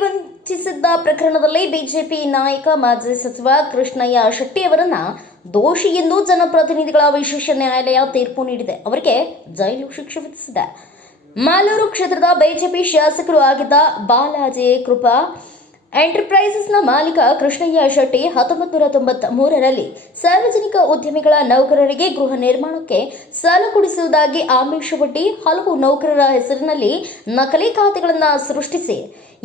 ವಿಧಿಸಿದ್ದ ಪ್ರಕರಣದಲ್ಲಿ ಬಿಜೆಪಿ ನಾಯಕ, ಮಾಜಿ ಸಚಿವ ಕೃಷ್ಣಯ್ಯ ಶೆಟ್ಟಿಯವರನ್ನ ದೋಷಿ ಎಂದು ಜನಪ್ರತಿನಿಧಿಗಳ ವಿಶೇಷ ನ್ಯಾಯಾಲಯ ತೀರ್ಪು ನೀಡಿದೆ. ಅವರಿಗೆ ಜೈಲು ಶಿಕ್ಷೆ ವಿಧಿಸಿದೆ. ಮಾಲೂರು ಕ್ಷೇತ್ರದ ಬಿಜೆಪಿ ಶಾಸಕರು ಆಗಿದ್ದ ಬಾಲಾಜಿ ಕೃಪಾ ಎಂಟರ್ಪ್ರೈಸಸ್ನ ಮಾಲೀಕ ಕೃಷ್ಣಯ್ಯ ಶೆಟ್ಟಿ ಹತ್ತೊಂಬತ್ತು ನೂರ ತೊಂಬತ್ತ ಮೂರರಲ್ಲಿ ಸಾರ್ವಜನಿಕ ಉದ್ಯಮಿಗಳ ನೌಕರರಿಗೆ ಗೃಹ ನಿರ್ಮಾಣಕ್ಕೆ ಸಾಲ ಕೊಡಿಸುವುದಾಗಿ ಆಮಿಷವೊಡ್ಡಿ ಹಲವು ನೌಕರರ ಹೆಸರಿನಲ್ಲಿ ನಕಲಿ ಖಾತೆಗಳನ್ನು ಸೃಷ್ಟಿಸಿ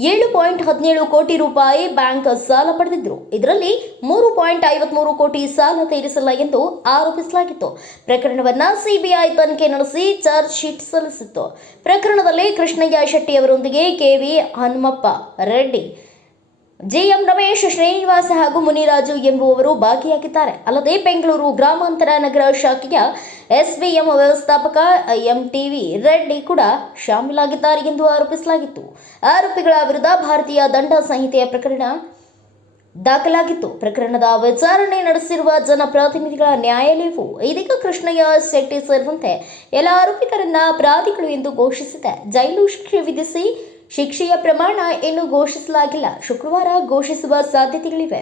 ಏಳು ಪಾಯಿಂಟ್ ಹದಿನೇಳು ಕೋಟಿ ರೂಪಾಯಿ ಬ್ಯಾಂಕ್ ಸಾಲ ಪಡೆದಿದ್ದರು ಇದರಲ್ಲಿ ಮೂರು ಪಾಯಿಂಟ್ ಐವತ್ಮೂರು ಕೋಟಿ ಸಾಲ ತೀರಿಸಿಲ್ಲ ಎಂದು ಆರೋಪಿಸಲಾಗಿತ್ತು. ಪ್ರಕರಣವನ್ನ ಸಿಬಿಐ ತನಿಖೆ ನಡೆಸಿ ಚಾರ್ಜ್ ಶೀಟ್ ಸಲ್ಲಿಸಿತ್ತು. ಪ್ರಕರಣದಲ್ಲಿ ಕೃಷ್ಣಯ್ಯ ಶೆಟ್ಟಿ ಅವರೊಂದಿಗೆ K V Hanumappa Reddy G M Ramesh Srinivasa ಹಾಗೂ ಮುನಿರಾಜು ಎಂಬುವವರು ಭಾಗಿಯಾಗಿದ್ದಾರೆ. ಅಲ್ಲದೆ ಬೆಂಗಳೂರು ಗ್ರಾಮಾಂತರ ನಗರ ಶಾಖೆಯ ಎಸ್ವಿಎಂ ವ್ಯವಸ್ಥಾಪಕ ಎಂ ಎಂಟಿವಿ ರೆಡ್ಡಿ ಕೂಡ ಶಾಮೀಲಾಗಿದ್ದಾರೆ ಎಂದು ಆರೋಪಿಸಲಾಗಿತ್ತು. ಆರೋಪಿಗಳ ವಿರುದ್ಧ ಭಾರತೀಯ ದಂಡ ಸಂಹಿತೆಯ ಪ್ರಕರಣ ದಾಖಲಾಗಿತ್ತು. ಪ್ರಕರಣದ ವಿಚಾರಣೆ ನಡೆಸಿರುವ ಜನಪ್ರತಿನಿಧಿಗಳ ನ್ಯಾಯಾಲಯವು ಇದೀಗ ಕೃಷ್ಣಯ್ಯ ಶೆಟ್ಟಿ ಸೇರಿದಂತೆ ಎಲ್ಲ ಆರೋಪಿಗಳನ್ನ ಅಪರಾಧಿಗಳು ಎಂದು ಘೋಷಿಸಿದೆ. ಜೈಲು ಶಿಕ್ಷೆ ವಿಧಿಸಿ ಶಿಕ್ಷೆಯ ಪ್ರಮಾಣ ಇನ್ನೂ ಘೋಷಿಸಲಾಗಿಲ್ಲ. ಶುಕ್ರವಾರ ಘೋಷಿಸುವ ಸಾಧ್ಯತೆಗಳಿವೆ.